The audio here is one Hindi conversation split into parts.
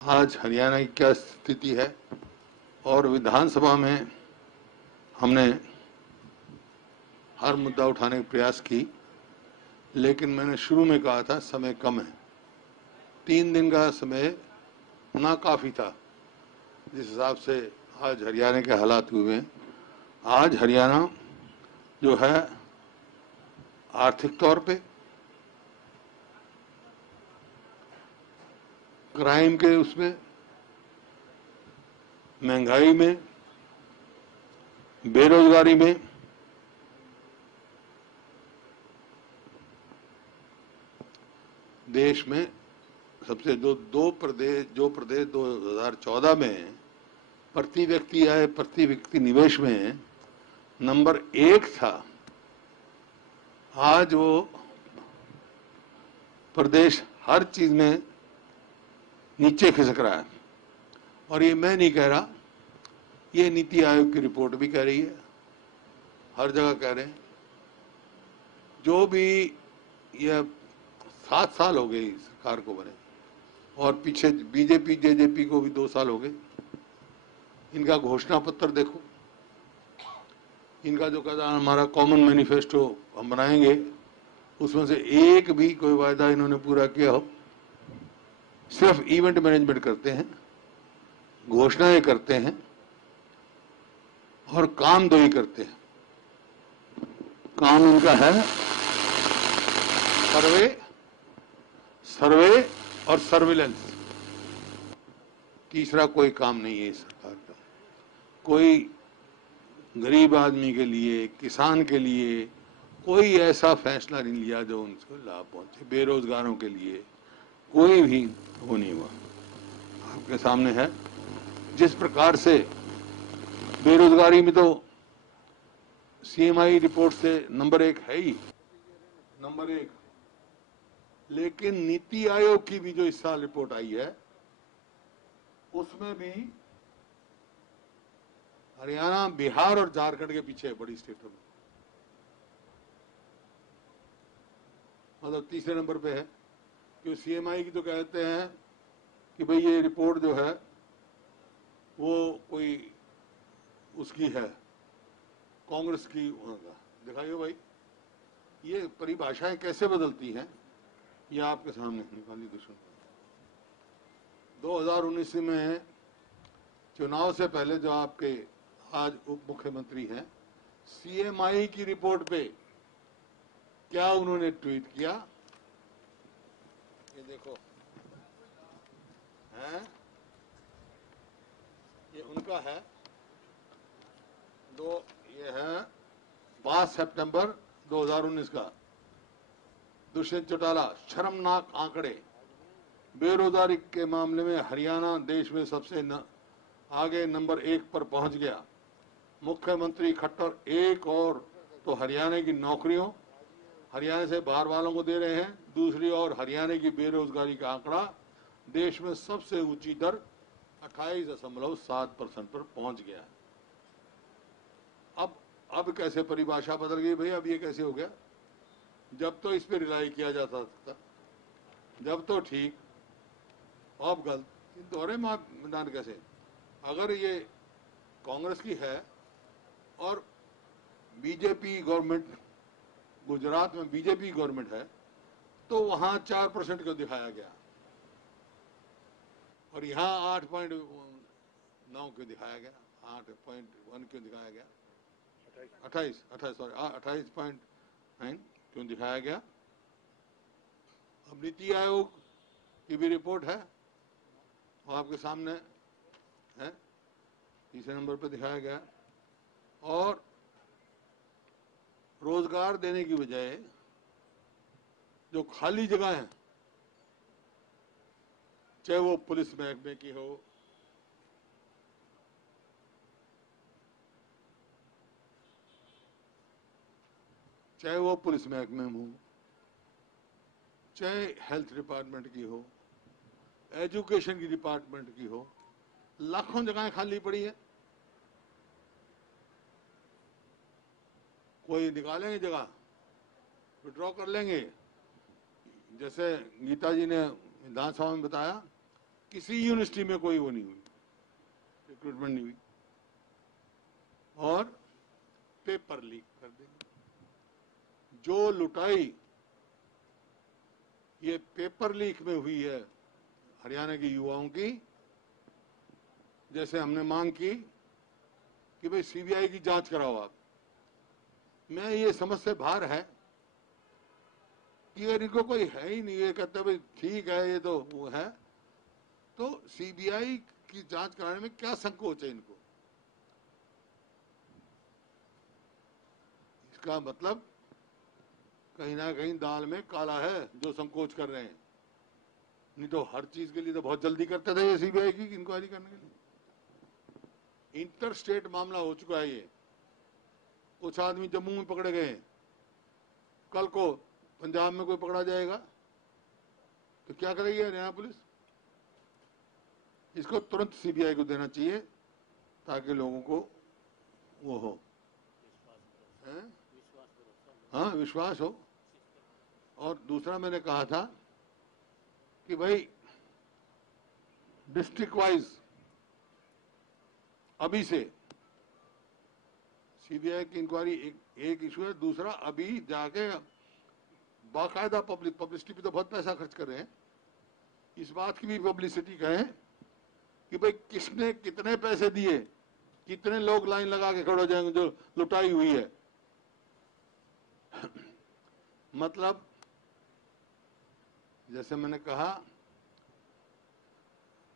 आज हरियाणा की क्या स्थिति है और विधानसभा में हमने हर मुद्दा उठाने का प्रयास की, लेकिन मैंने शुरू में कहा था समय कम है। 3 दिन का समय नाकाफी था जिस हिसाब से आज हरियाणा के हालात हुए हैं। आज हरियाणा जो है आर्थिक तौर पे, क्राइम के उसमें, महंगाई में, बेरोजगारी में देश में सबसे दो प्रदेश 2014 में प्रति व्यक्ति आय, प्रति व्यक्ति निवेश में नंबर 1 था, आज वो प्रदेश हर चीज में नीचे खिसक रहा है। और ये मैं नहीं कह रहा, ये नीति आयोग की रिपोर्ट भी कह रही है, हर जगह कह रहे हैं। जो भी ये 7 साल हो गए सरकार को बने, और पीछे बीजेपी जेजेपी को भी 2 साल हो गए। इनका घोषणा पत्र देखो, इनका जो कहता है हमारा कॉमन मैनिफेस्टो हम बनाएंगे, उसमें से एक भी कोई वायदा इन्होंने पूरा किया हो। सिर्फ इवेंट मैनेजमेंट करते हैं, घोषणाएं करते हैं और काम दो ही करते हैं। काम इनका है सर्वे, सर्वे और सर्विलेंस। तीसरा कोई काम नहीं है इस सरकार का। कोई गरीब आदमी के लिए, किसान के लिए कोई ऐसा फैसला नहीं लिया जो उनको लाभ पहुंचे। बेरोजगारों के लिए कोई भी वो नहीं हुआ। आपके सामने है जिस प्रकार से बेरोजगारी में तो सीएमआई रिपोर्ट से नंबर 1 है ही, नंबर 1। लेकिन नीति आयोग की भी जो इस साल रिपोर्ट आई है, उसमें भी हरियाणा, बिहार और झारखंड के पीछे है बड़ी स्टेटों में। मतलब तीसरे नंबर पे है। कि सीएमआई की तो कहते हैं कि भाई ये रिपोर्ट जो है वो कोई उसकी है, कांग्रेस की। दिखाइए भाई, ये परिभाषाएं कैसे बदलती हैं, ये आपके सामने निकाली दुश्मन। 2019 में चुनाव से पहले जो आपके आज उप मुख्यमंत्री हैं, सीएमआई की रिपोर्ट पे क्या उन्होंने ट्वीट किया, ये देखो है, ये उनका है। ये है 5 सितंबर 2019 का। दुष्यंत चौटाला, शर्मनाक आंकड़े, बेरोजगारी के मामले में हरियाणा देश में सबसे आगे नंबर 1 पर पहुंच गया। मुख्यमंत्री खट्टर एक और तो हरियाणा की नौकरियों, हरियाणा से बाहर वालों को दे रहे हैं, दूसरी ओर हरियाणा की बेरोजगारी का आंकड़ा देश में सबसे ऊंची दर 28.7% पर पहुंच गया। अब कैसे परिभाषा बदल गई भाई? अब ये कैसे हो गया? जब तो इस पे रिलाई किया जाता था, जब तो ठीक, अब गलत। दोहरे मैदान कैसे? अगर ये कांग्रेस की है और बीजेपी गवर्नमेंट, गुजरात में बीजेपी गवर्नमेंट है, तो वहां 4% को दिखाया गया और यहां 8.9 क्यों दिखाया गया, 8.1 क्यों दिखाया गया, 28.9 क्यों दिखाया गया? अब नीति आयोग की भी रिपोर्ट है, वो आपके सामने है, तीसरे नंबर पर दिखाया गया। और रोजगार देने की बजाय जो खाली जगह है, चाहे वो पुलिस महकमे की हो, चाहे वो पुलिस महकमे में हो, चाहे हेल्थ डिपार्टमेंट की हो, एजुकेशन की डिपार्टमेंट की हो, लाखों जगहें खाली पड़ी है। कोई निकालेंगे जगह, विड्रॉ कर लेंगे। जैसे गीता जी ने विधानसभा में बताया किसी यूनिवर्सिटी में कोई वो नहीं हुई, रिक्रूटमेंट नहीं हुई, और पेपर लीक कर देंगे। जो लुटाई ये पेपर लीक में हुई है हरियाणा के युवाओं की, जैसे हमने मांग की कि भाई सीबीआई की जांच कराओ आप, मैं ये समझ से बाहर है कि अगर इनको कोई है ही नहीं, ये कहते भाई ठीक है ये तो वो है, तो सीबीआई की जांच कराने में क्या संकोच है इनको? इसका मतलब कहीं ना कहीं दाल में काला है जो संकोच कर रहे हैं। नहीं तो हर चीज के लिए तो बहुत जल्दी करते थे ये सीबीआई की इंक्वायरी करने के लिए। इंटर स्टेट मामला हो चुका है ये, कुछ आदमी जम्मू में पकड़े गए, कल को पंजाब में कोई पकड़ा जाएगा तो क्या करेगी हरियाणा पुलिस? इसको तुरंत सीबीआई को देना चाहिए ताकि लोगों को वो हो, हाँ विश्वास हो। और दूसरा मैंने कहा था कि भाई डिस्ट्रिक्ट वाइज अभी से सीबीआई की इंक्वायरी एक इशू है। दूसरा अभी जाके बाकायदा पब्लिसिटी पे तो बहुत पैसा खर्च कर रहे हैं, इस बात की भी पब्लिसिटी करें कि भाई किसने कितने पैसे दिए, कितने लोग लाइन लगा के खड़े हो जाएंगे जो लुटाई हुई है। मतलब जैसे मैंने कहा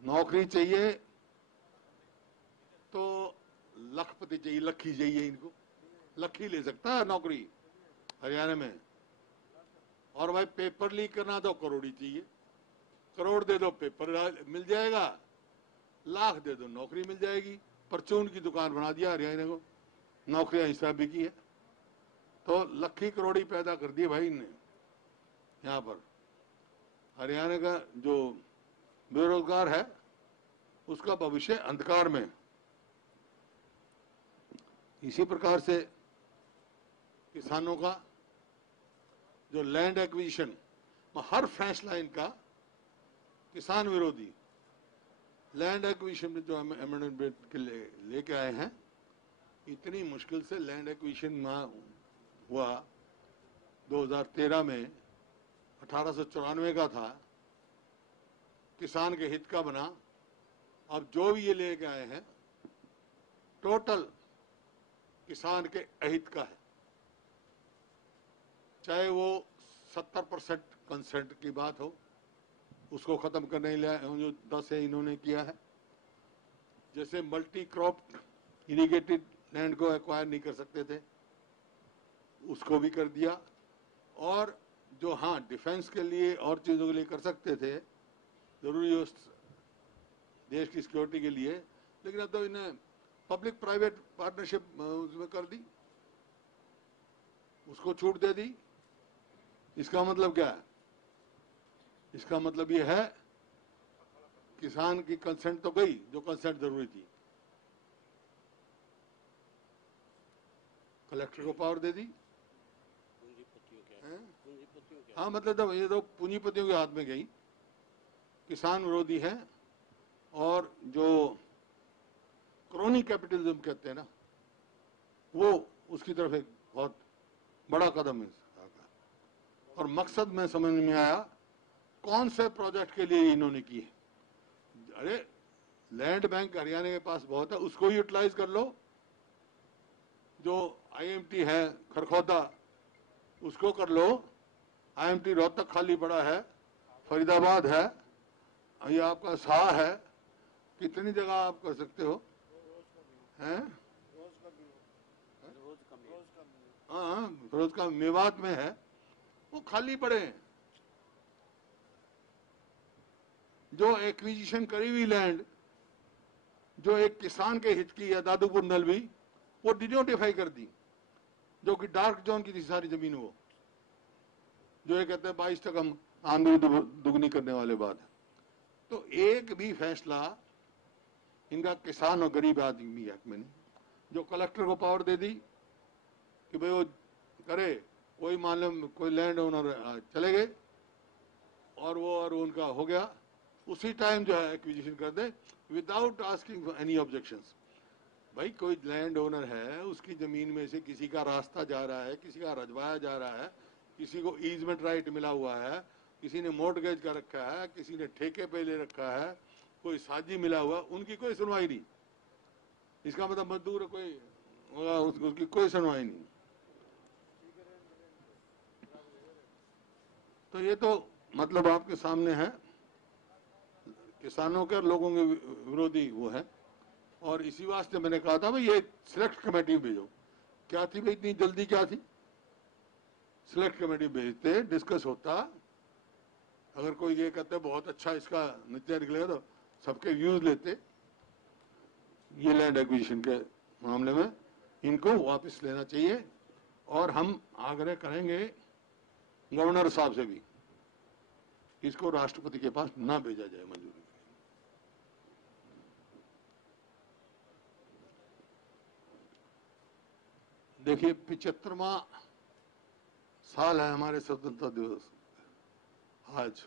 नौकरी चाहिए तो लखपति चाहिए, लखी चाहिए, इनको लखी ले सकता है नौकरी हरियाणा में। और भाई पेपर लीक करना तो करोड़ी चाहिए, करोड़ दे दो पेपर मिल जाएगा, लाख दे दो नौकरी मिल जाएगी। परचून की दुकान बना दिया हरियाणा को, नौकरियां हिसाब भी की है, तो लखी करोड़ी पैदा कर दिए भाई इनने। यहाँ पर हरियाणा का जो बेरोजगार है उसका भविष्य अंधकार में। इसी प्रकार से किसानों का जो लैंड एक्विजिशन, हर फैसला इनका किसान विरोधी। लैंड एक्विजिशन में जो अमेंडमेंट लेके आए हैं, इतनी मुश्किल से लैंड एक्विजिशन हुआ 2013 में, 1894 का था, किसान के हित का बना। अब जो भी ये लेके आए हैं टोटल किसान के अहित का है, चाहे वो 70% कंसेंट की बात हो, उसको खत्म करने के लिए जो 10 है इन्होंने किया है। जैसे मल्टी क्रॉप इरिगेटेड लैंड को एक्वायर नहीं कर सकते थे, उसको भी कर दिया। और जो हाँ डिफेंस के लिए और चीजों के लिए कर सकते थे, जरूरी हो देश की सिक्योरिटी के लिए, लेकिन अब तो इन्हें पब्लिक प्राइवेट पार्टनरशिप उसमें कर दी, उसको छूट दे दी। इसका मतलब क्या है? इसका मतलब ये है किसान की कंसेंट तो गई, जो कंसेंट जरूरी थी। कलेक्टर को पावर दे दी। हाँ मतलब ये तो पूंजीपतियों के हाथ में गई, किसान विरोधी है। और जो क्रोनी कैपिटलिज्म कहते हैं ना, वो उसकी तरफ एक बहुत बड़ा कदम है। और मकसद में समझ में आया कौन से प्रोजेक्ट के लिए इन्होंने की है। अरे लैंड बैंक हरियाणा के पास बहुत है, उसको यूटिलाइज कर लो। जो आईएमटी है खरखौदा, उसको कर लो। आईएमटी रोहतक खाली पड़ा है, फरीदाबाद है, ये आपका शाह है, कितनी जगह आप कर सकते हो हैं? हाँ फिरोज का मेवात में है, वो खाली पड़े हैं। जो एक्विजिशन करी हुई लैंड जो एक किसान के हित की है, दादूपुर नलवी, वो डिनोटिफाई कर दी, जो कि डार्क जोन की थी सारी जमीन। वो जो ये कहते हैं 22 तक हम आंदोलन दुगनी करने वाले बात है। तो एक भी फैसला इनका किसान और गरीब आदमी हक में नहीं। जो कलेक्टर को पावर दे दी कि भाई वो करे, कोई मान लो कोई लैंड ओनर चले गए और वो और उनका हो गया, उसी टाइम जो है एक्विजिशन कर दे विदाउट आस्किंग एनी ऑब्जेक्शंस। भाई कोई लैंड ओनर है, उसकी जमीन में से किसी का रास्ता जा रहा है, किसी का रजवाया जा रहा है, किसी को ईजमेंट राइट मिला हुआ है, किसी ने मॉर्टगेज कर रखा है, किसी ने ठेके पे ले रखा है, कोई साझी मिला हुआ, उनकी कोई सुनवाई नहीं। इसका मतलब मजदूर कोई उसकी कोई सुनवाई नहीं। तो ये तो मतलब आपके सामने है, किसानों के और लोगों के विरोधी वो है। और इसी वास्ते मैंने कहा था भाई ये सिलेक्ट कमेटी भेजो। क्या थी भाई इतनी जल्दी, क्या थी? सिलेक्ट कमेटी भेजते, डिस्कस होता, अगर कोई ये कहते बहुत अच्छा इसका नतीजा निकलेगा तो सबके व्यूज लेते। ये लैंड एक्विजिशन के मामले में इनको वापस लेना चाहिए और हम आग्रह करेंगे गवर्नर साहब से भी इसको राष्ट्रपति के पास ना भेजा जाए मंजूरी। देखिए 75वां साल है हमारे स्वतंत्रता दिवस। आज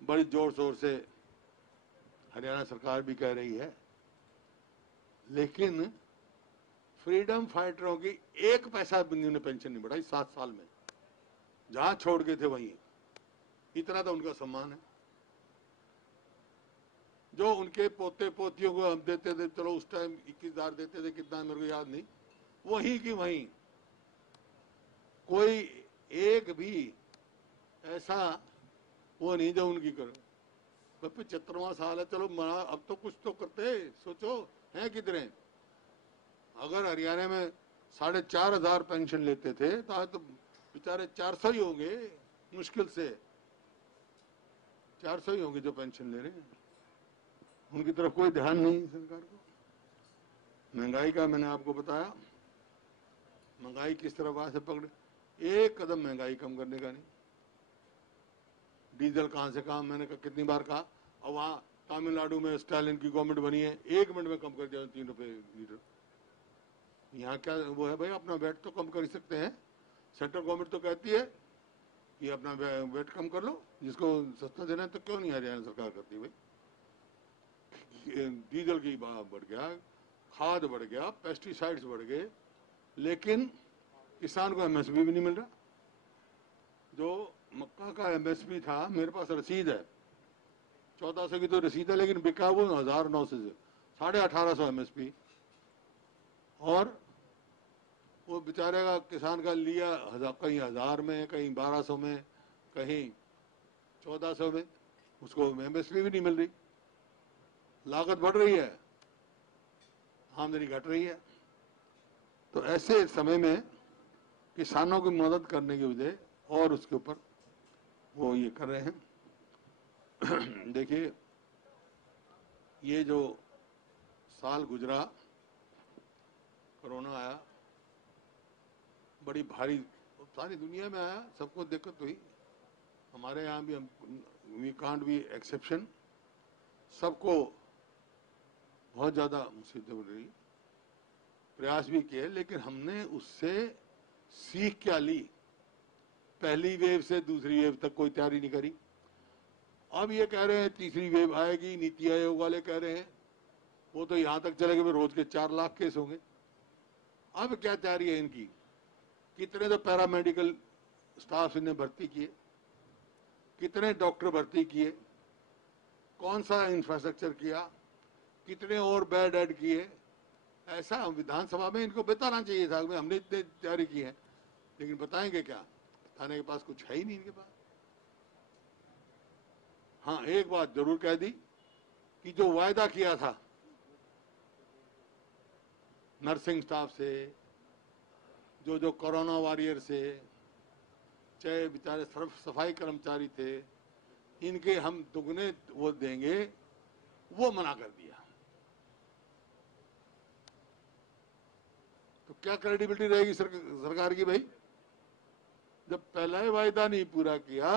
बड़ी जोर शोर से हरियाणा सरकार भी कह रही है, लेकिन फ्रीडम फाइटरों की एक पैसा भी उन्होंने पेंशन नहीं बढ़ाई 7 साल में। जहां छोड़ गए थे वहीं, इतना तो उनका सम्मान है। जो उनके पोते पोतियों को हम देते थे, चलो उस टाइम 21,000 देते थे, कितना मेरे को याद नहीं, वहीं की वहीं। कोई एक भी ऐसा वो नहीं जो उनकी करो। 75वां साल है, चलो मना, अब तो कुछ तो करते। सोचो हैं कितने, अगर हरियाणा में 4,500 पेंशन लेते थे तो आज तो बेचारे 400 ही होंगे, मुश्किल से 400 ही होंगे जो पेंशन ले रहे हैं। उनकी तरफ कोई ध्यान नहीं सरकार को। महंगाई का मैंने आपको बताया, महंगाई किस तरह वहां से पकड़े, एक कदम महंगाई कम करने का नहीं। डीजल कहां से कहा, मैंने कितनी बार कहा। और वहां तमिलनाडु में स्टालिन की गवर्नमेंट बनी है, 1 मिनट में कम कर दिया 3 रुपए लीटर। यहाँ क्या वो है भाई, अपना वेट तो कम कर ही सकते हैं। सेंट्रल गवर्नमेंट तो कहती है कि अपना वेट कम कर लो, जिसको सस्ता देना है, तो क्यों नहीं हरियाणा सरकार करती भाई। डीजल की बढ़ गया, खाद बढ़ गया, पेस्टिसाइड्स बढ़ गए, लेकिन किसान को एमएसपी भी नहीं मिल रहा। जो मक्का का एमएसपी था, मेरे पास रसीद है, 1400 की तो रसीद है, लेकिन बिका वो 1900 से 1850 एमएसपी। और वो बेचारे का किसान का लिया कहीं 1000 में, कहीं 1200 में, कहीं 1400 में, उसको एमएसपी भी नहीं मिल रही। लागत बढ़ रही है, आमदनी घट रही है। तो ऐसे समय में किसानों की मदद करने की बजाय और उसके ऊपर वो ये कर रहे हैं। देखिए ये जो साल गुजरा, कोरोना आया, बड़ी भारी, सारी दुनिया में आया, सबको दिक्कत हुई, हमारे यहाँ भी, हम वी कांट बी एक्सेप्शन। सबको बहुत ज्यादा मुसीबतें बढ़ रही, प्रयास भी किए, लेकिन हमने उससे सीख क्या ली? पहली वेव से दूसरी वेव तक कोई तैयारी नहीं करी। अब ये कह रहे हैं तीसरी वेव आएगी, नीति आयोग वाले कह रहे हैं, वो तो यहां तक चले गए रोज के 4 लाख केस होंगे। अब क्या तैयारी है इनकी? कितने तो पैरामेडिकल स्टाफ इन्हें भर्ती किए, कितने डॉक्टर भर्ती किए, कौन सा इंफ्रास्ट्रक्चर किया, कितने और बेड ऐड किए। ऐसा विधानसभा में इनको बताना चाहिए था, हमने इतनी तैयारी की है, लेकिन बताएंगे क्या? बताने के पास कुछ है ही नहीं इनके पास। हाँ, एक बात जरूर कह दी कि जो वायदा किया था नर्सिंग स्टाफ से, जो जो कोरोना वॉरियर से, चाहे बेचारे सफाई कर्मचारी थे, इनके हम दुगने वो देंगे, वो मना कर दिया। तो क्या क्रेडिबिलिटी रहेगी सरकार की भाई, जब पहला ही वायदा नहीं पूरा किया